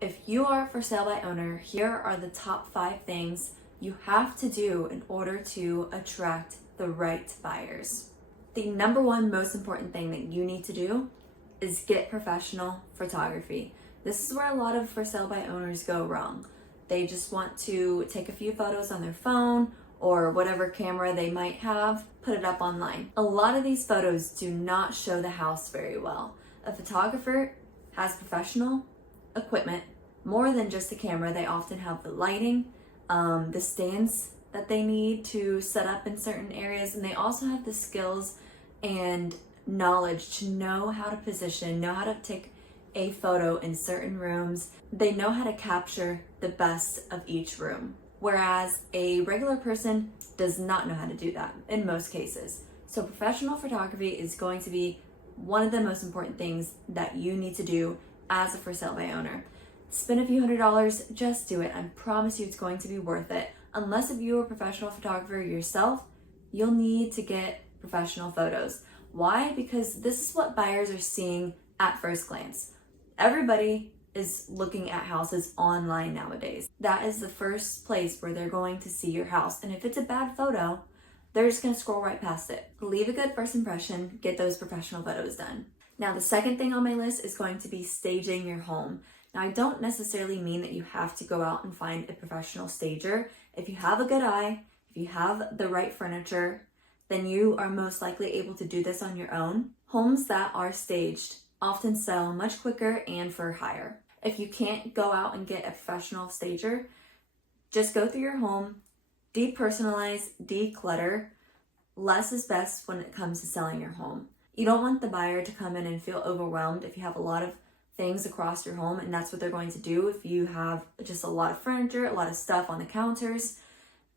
If you are for sale by owner, here are the top 5 things you have to do in order to attract the right buyers. The number one most important thing that you need to do is get professional photography. This is where a lot of for sale by owners go wrong. They just want to take a few photos on their phone or whatever camera they might have, put it up online. A lot of these photos do not show the house very well. A photographer has professional equipment, more than just a camera. They often have the lighting, the stands that they need to set up in certain areas, and they also have the skills and knowledge to know how to position, know how to take a photo in certain rooms. They know how to capture the best of each room, whereas a regular person does not know how to do that in most cases. So professional photography is going to be one of the most important things that you need to do as a for sale by owner. Spend a few $100s, just do it. I promise you it's going to be worth it. Unless if you're a professional photographer yourself, you'll need to get professional photos. Why? Because this is what buyers are seeing at first glance. Everybody is looking at houses online nowadays. That is the first place where they're going to see your house. And if it's a bad photo, they're just gonna scroll right past it. Leave a good first impression, get those professional photos done. Now, the second thing on my list is going to be staging your home. Now, I don't necessarily mean that you have to go out and find a professional stager. If you have a good eye, if you have the right furniture, then you are most likely able to do this on your own. Homes that are staged often sell much quicker and for higher. If you can't go out and get a professional stager, just go through your home, depersonalize, declutter. Less is best when it comes to selling your home. You don't want the buyer to come in and feel overwhelmed if you have a lot of things across your home, and that's what they're going to do. If you have just a lot of furniture, a lot of stuff on the counters,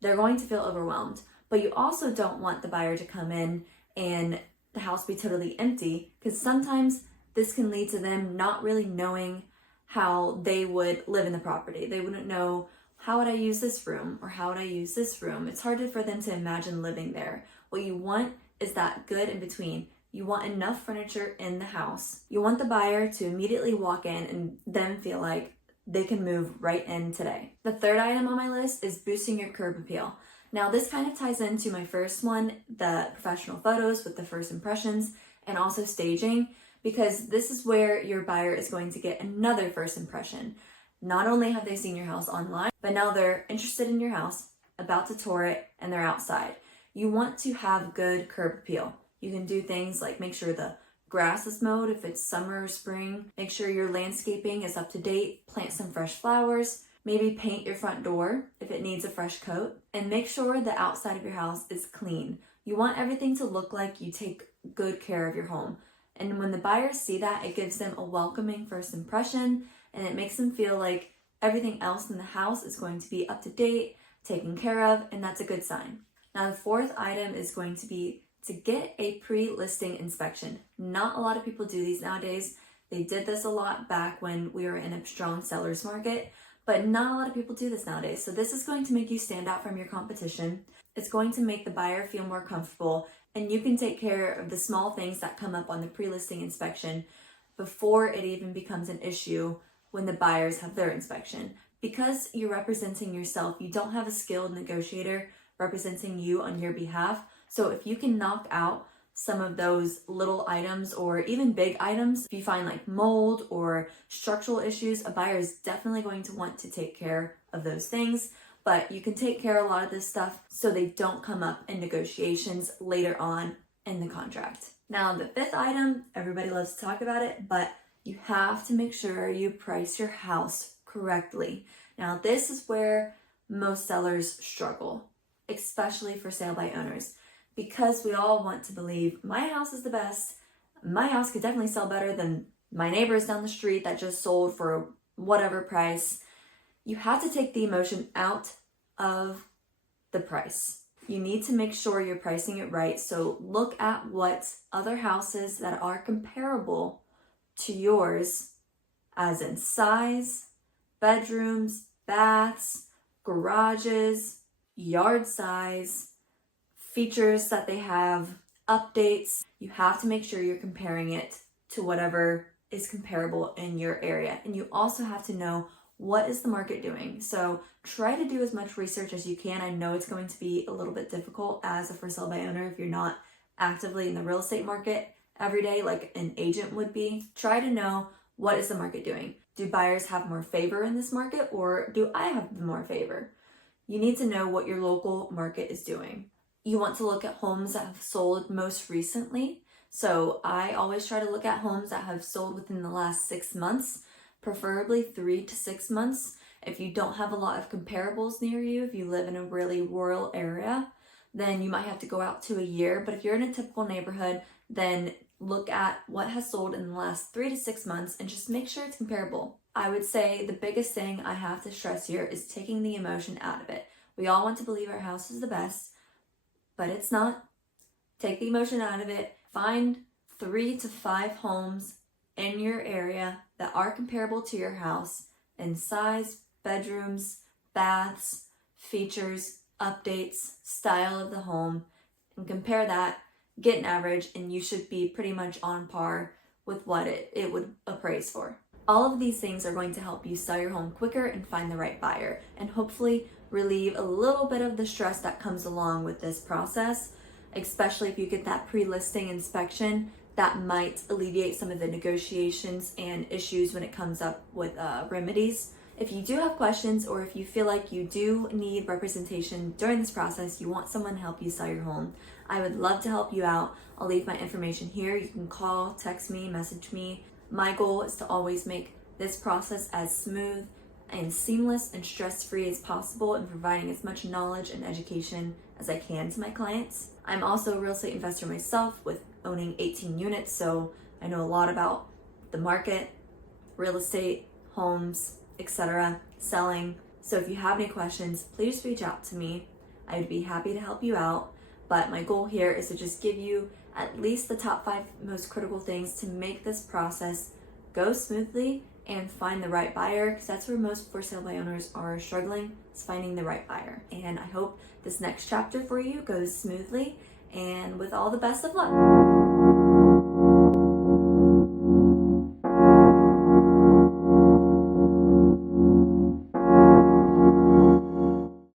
they're going to feel overwhelmed. But you also don't want the buyer to come in and the house be totally empty, because sometimes this can lead to them not really knowing how they would live in the property. They wouldn't know, how would I use this room, or how would I use this room? It's hard for them to imagine living there. What you want is that good in between. You want enough furniture in the house. You want the buyer to immediately walk in and then feel like they can move right in today. The third item on my list is boosting your curb appeal. Now, this kind of ties into my first one, the professional photos with the first impressions, and also staging, because this is where your buyer is going to get another first impression. Not only have they seen your house online, but now they're interested in your house, about to tour it, and they're outside. You want to have good curb appeal. You can do things like make sure the grass is mowed if it's summer or spring, make sure your landscaping is up to date, plant some fresh flowers, maybe paint your front door if it needs a fresh coat, and make sure the outside of your house is clean. You want everything to look like you take good care of your home. And when the buyers see that, it gives them a welcoming first impression, and it makes them feel like everything else in the house is going to be up to date, taken care of, and that's a good sign. Now, the fourth item is going to be to get a pre-listing inspection. Not a lot of people do these nowadays. They did this a lot back when we were in a strong seller's market, but not a lot of people do this nowadays. So this is going to make you stand out from your competition. It's going to make the buyer feel more comfortable, and you can take care of the small things that come up on the pre-listing inspection before it even becomes an issue when the buyers have their inspection. Because you're representing yourself, you don't have a skilled negotiator representing you on your behalf. So if you can knock out some of those little items or even big items, if you find like mold or structural issues, a buyer is definitely going to want to take care of those things. But you can take care of a lot of this stuff so they don't come up in negotiations later on in the contract. Now, the fifth item, everybody loves to talk about it, but you have to make sure you price your house correctly. Now, this is where most sellers struggle, especially for sale by owners, because we all want to believe my house is the best. My house could definitely sell better than my neighbors down the street that just sold for whatever price. You have to take the emotion out of the price. You need to make sure you're pricing it right. So look at what other houses that are comparable to yours, as in size, bedrooms, baths, garages, yard size, features that they have, updates. You have to make sure you're comparing it to whatever is comparable in your area. And you also have to know what is the market doing. So try to do as much research as you can. I know it's going to be a little bit difficult as a for sale by owner if you're not actively in the real estate market every day like an agent would be. Try to know, what is the market doing? Do buyers have more favor in this market, or do I have more favor? You need to know what your local market is doing. You want to look at homes that have sold most recently. So I always try to look at homes that have sold within the last 6 months, preferably 3 to 6 months. If you don't have a lot of comparables near you, if you live in a really rural area, then you might have to go out to a year. But if you're in a typical neighborhood, then look at what has sold in the last 3 to 6 months and just make sure it's comparable. I would say the biggest thing I have to stress here is taking the emotion out of it. We all want to believe our house is the best, but it's not. Take the emotion out of it. Find 3 to 5 homes in your area that are comparable to your house in size, bedrooms, baths, features, updates, style of the home, and compare that, get an average, and you should be pretty much on par with what it would appraise for. All of these things are going to help you sell your home quicker and find the right buyer, and hopefully relieve a little bit of the stress that comes along with this process, especially if you get that pre-listing inspection. That might alleviate some of the negotiations and issues when it comes up with remedies. If you do have questions, or if you feel like you do need representation during this process, you want someone to help you sell your home, I would love to help you out. I'll leave my information here. You can call, text me, message me. My goal is to always make this process as smooth and seamless and stress-free as possible, and providing as much knowledge and education as I can to my clients. I'm also a real estate investor myself with owning 18 units, so I know a lot about the market, real estate, homes, etc., selling. So if you have any questions, please reach out to me. I would be happy to help you out. But my goal here is to just give you at least the top 5 most critical things to make this process go smoothly and find the right buyer, because that's where most for sale by owners are struggling, is finding the right buyer. And I hope this next chapter for you goes smoothly, and with all the best of luck.